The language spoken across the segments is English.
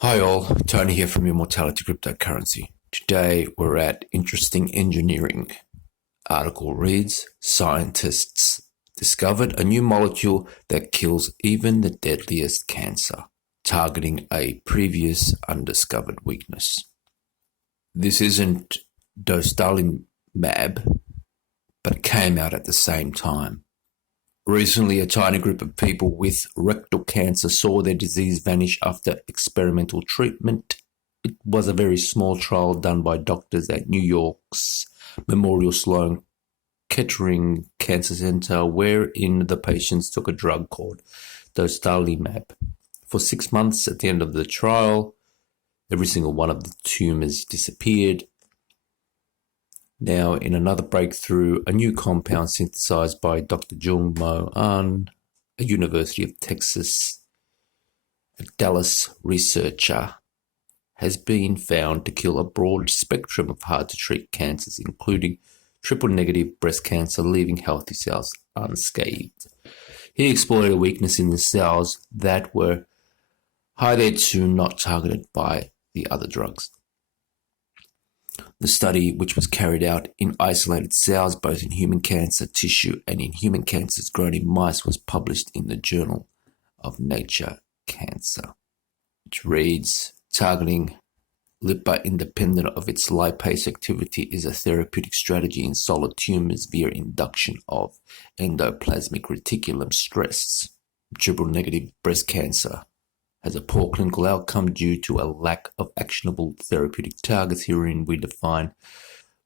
Hi all, Tony here from Immortality Cryptocurrency. Today we're at Interesting Engineering. Article reads, scientists discovered a new molecule that kills even the deadliest cancer, targeting a previous undiscovered weakness. This isn't Dostarlimab, but it came out at the same time. Recently, a tiny group of people with rectal cancer saw their disease vanish after experimental treatment. It was a very small trial done by doctors at New York's Memorial Sloan Kettering Cancer Center, wherein the patients took a drug called Dostarlimab. For 6 months at the end of the trial, every single one of the tumors disappeared. Now, in another breakthrough, a new compound synthesized by Dr. Jung Mo An, a University of Texas Dallas researcher, has been found to kill a broad spectrum of hard-to-treat cancers, including triple-negative breast cancer, leaving healthy cells unscathed. He exploited a weakness in the cells that were hitherto not targeted by the other drugs. The study, which was carried out in isolated cells, both in human cancer tissue and in human cancers grown in mice, was published in the Journal of Nature Cancer, which reads, targeting LIPA independent of its lipase activity is a therapeutic strategy in solid tumors via induction of endoplasmic reticulum stress. Triple-negative breast cancer has a poor clinical outcome due to a lack of actionable therapeutic targets. Herein we define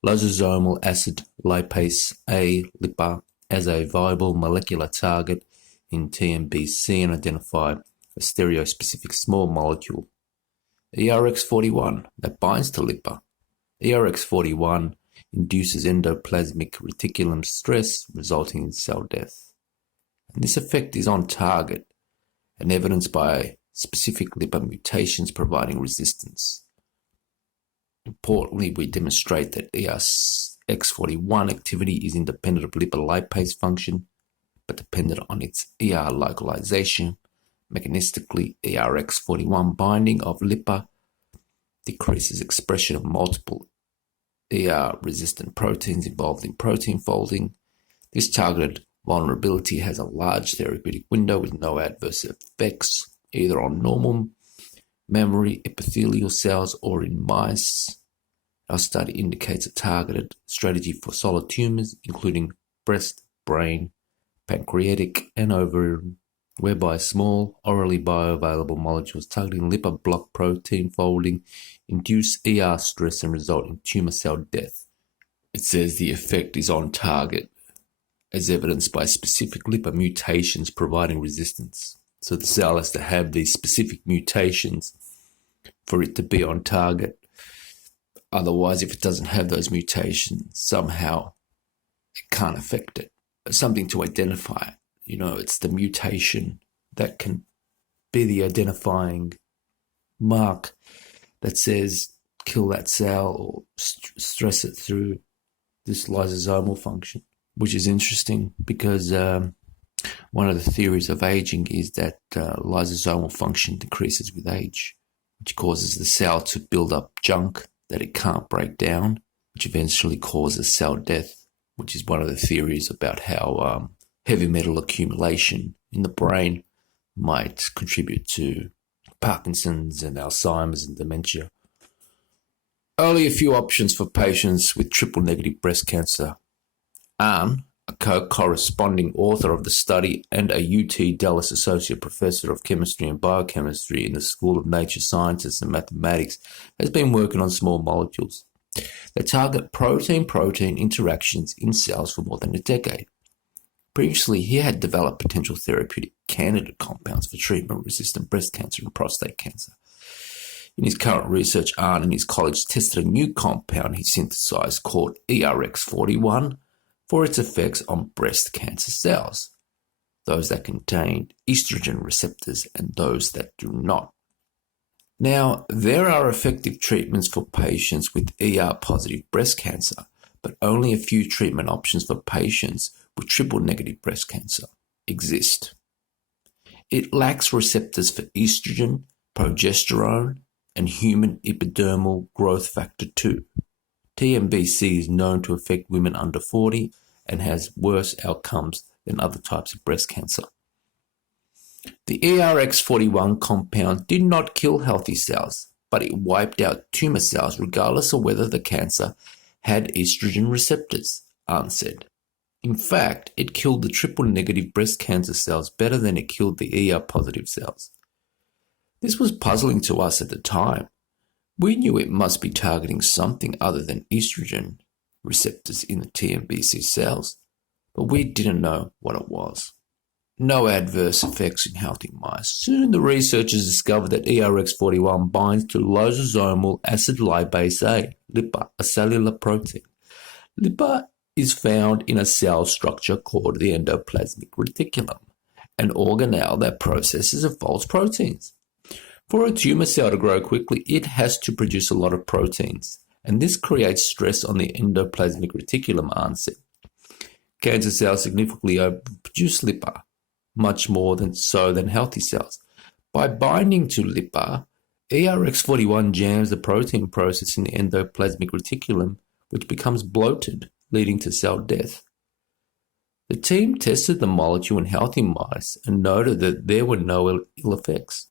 lysosomal acid lipase A, LIPA, as a viable molecular target in TNBC and identify a stereospecific small molecule, ERX-41, that binds to LIPA. ERX-41 induces endoplasmic reticulum stress, resulting in cell death. And this effect is on target and evidenced by specific LIPA mutations providing resistance. Importantly, we demonstrate that ERX-41 activity is independent of LIPA lipase function, but dependent on its ER localization. Mechanistically, ERX-41 binding of LIPA decreases expression of multiple ER-resistant proteins involved in protein folding. This targeted vulnerability has a large therapeutic window with no adverse effects, either on normal mammary epithelial cells or in mice. Our study indicates a targeted strategy for solid tumors, including breast, brain, pancreatic, and ovarian, whereby small, orally bioavailable molecules targeting LIPA block protein folding, induce ER stress, and result in tumor cell death. It says the effect is on target, as evidenced by specific LIPA mutations providing resistance. So the cell has to have these specific mutations for it to be on target. Otherwise, if it doesn't have those mutations, somehow it can't affect it. It's something to identify. It's the mutation that can be the identifying mark that says kill that cell or stress it through this lysosomal function, which is interesting because one of the theories of aging is that lysosomal function decreases with age, which causes the cell to build up junk that it can't break down, which eventually causes cell death, which is one of the theories about how heavy metal accumulation in the brain might contribute to Parkinson's and Alzheimer's and dementia. Only a few options for patients with triple-negative breast cancer. An, a co-corresponding author of the study and a UT Dallas Associate Professor of Chemistry and Biochemistry in the School of Nature Sciences and Mathematics, has been working on small molecules that target protein-protein interactions in cells for more than a decade. Previously, he had developed potential therapeutic candidate compounds for treatment-resistant breast cancer and prostate cancer. In his current research, An and his colleagues tested a new compound he synthesized called ERX-41 for its effects on breast cancer cells, those that contain estrogen receptors and those that do not. Now, there are effective treatments for patients with ER-positive breast cancer, but only a few treatment options for patients with triple-negative breast cancer exist. It lacks receptors for estrogen, progesterone, and human epidermal growth factor 2. TNBC is known to affect women under 40 and has worse outcomes than other types of breast cancer. The ERX-41 compound did not kill healthy cells, but it wiped out tumor cells regardless of whether the cancer had estrogen receptors, Arndt said. In fact, it killed the triple-negative breast cancer cells better than it killed the ER-positive cells. This was puzzling to us at the time. We knew it must be targeting something other than estrogen receptors in the TNBC cells, but we didn't know what it was. No adverse effects in healthy mice. Soon the researchers discovered that ERX-41 binds to lysosomal acid lipase A, LIPA, a cellular protein. LIPA is found in a cell structure called the endoplasmic reticulum, an organelle that processes and folds proteins. For a tumor cell to grow quickly, it has to produce a lot of proteins, and this creates stress on the endoplasmic reticulum, Arndt said. Cancer cells significantly overproduce LIPA, much more than healthy cells. By binding to LIPA, ERX-41 jams the protein process in the endoplasmic reticulum, which becomes bloated, leading to cell death. The team tested the molecule in healthy mice and noted that there were no ill effects.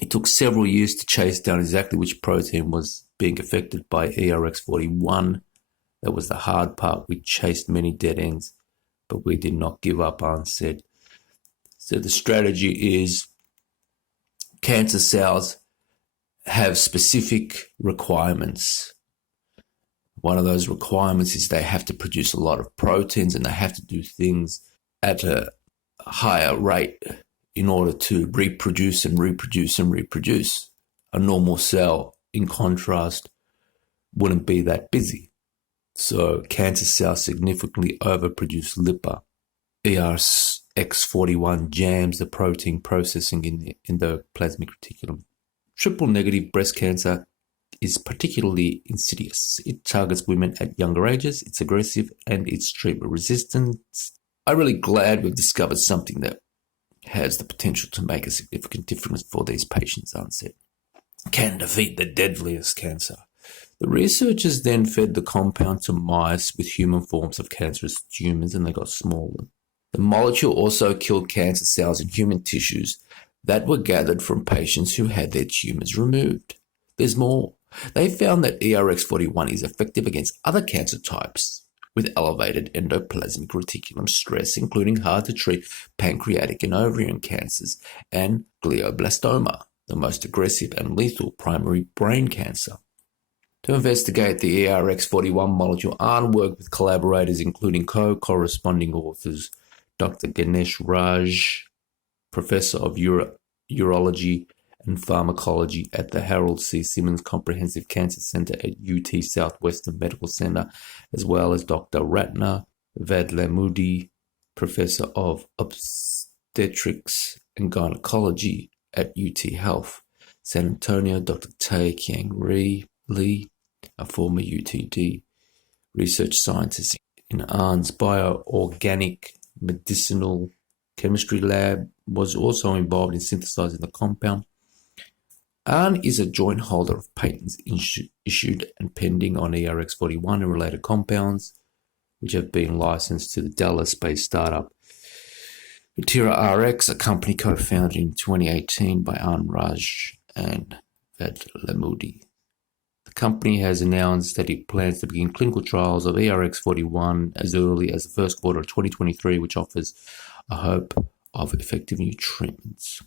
It took several years to chase down exactly which protein was being affected by ERX-41. That was the hard part. We chased many dead ends, but we did not give up, Arndt said. So the strategy is cancer cells have specific requirements. One of those requirements is they have to produce a lot of proteins and they have to do things at a higher rate in order to reproduce and reproduce and reproduce. A normal cell, in contrast, wouldn't be that busy. So cancer cells significantly overproduce LIPA. ERX-41 jams the protein processing in the endoplasmic reticulum. Triple-negative breast cancer is particularly insidious. It targets women at younger ages, it's aggressive, and it's treatment resistant. I'm really glad we've discovered something that has the potential to make a significant difference for these patients, Arndt said. Can defeat the deadliest cancer. The researchers then fed the compound to mice with human forms of cancerous tumors and they got smaller. The molecule also killed cancer cells in human tissues that were gathered from patients who had their tumors removed. There's more. They found that ERX-41 is effective against other cancer types with elevated endoplasmic reticulum stress, including hard-to-treat pancreatic and ovarian cancers and glioblastoma, the most aggressive and lethal primary brain cancer. To investigate the ERX-41 molecule, Arndt worked with collaborators including co-corresponding authors Dr. Ganesh Raj, Professor of Urology and Pharmacology at the Harold C. Simmons Comprehensive Cancer Center at UT Southwestern Medical Center, as well as Dr. Ratna Vadlamudi, Professor of Obstetrics and Gynecology at UT Health, San Antonio, Dr. Tae Kiang Lee, a former UTD research scientist in Arndt's bioorganic medicinal chemistry lab, was also involved in synthesizing the compound. Arndt is a joint holder of patents issued and pending on ERX-41 and related compounds, which have been licensed to the Dallas-based startup EtiraRx, a company co-founded in 2018 by Arndt Raj and Vadlamudi. The company has announced that it plans to begin clinical trials of ERX-41 as early as the first quarter of 2023, which offers a hope of effective new treatments.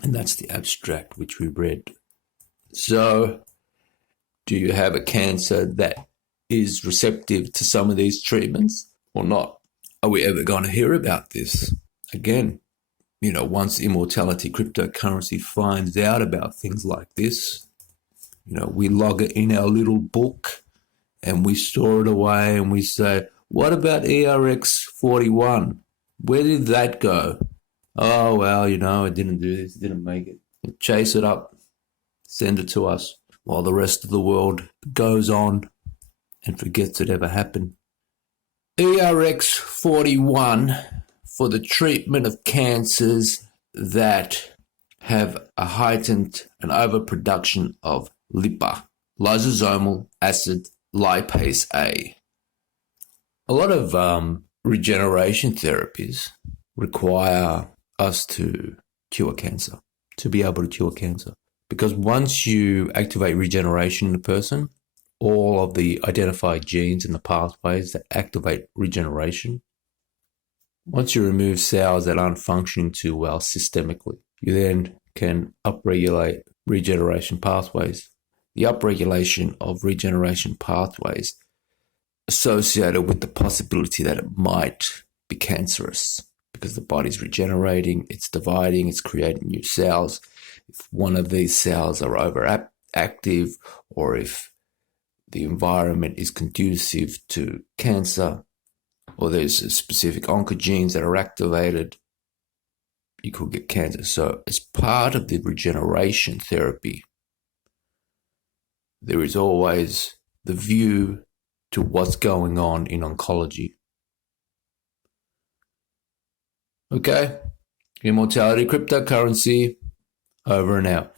And that's the abstract which we read. So, do you have a cancer that is receptive to some of these treatments or not? Are we ever going to hear about this? Again, once Immortality Cryptocurrency finds out about things like this, we log it in our little book and we store it away and we say, what about ERX-41? Where did that go? Oh, well, it didn't do this, it didn't make it. Chase it up, send it to us, while the rest of the world goes on and forgets it ever happened. ERX-41 for the treatment of cancers that have a heightened and overproduction of LIPA, lysosomal acid lipase A. A lot of regeneration therapies require us to cure cancer, to be able to cure cancer. Because once you activate regeneration in a person, all of the identified genes and the pathways that activate regeneration, once you remove cells that aren't functioning too well systemically, you then can upregulate regeneration pathways. The upregulation of regeneration pathways associated with the possibility that it might be cancerous because the body's regenerating, it's dividing, it's creating new cells. If one of these cells are overactive, or if the environment is conducive to cancer, or there's specific oncogenes that are activated, you could get cancer. So as part of the regeneration therapy, there is always the view to what's going on in oncology. Okay, immortality cryptocurrency, over and out.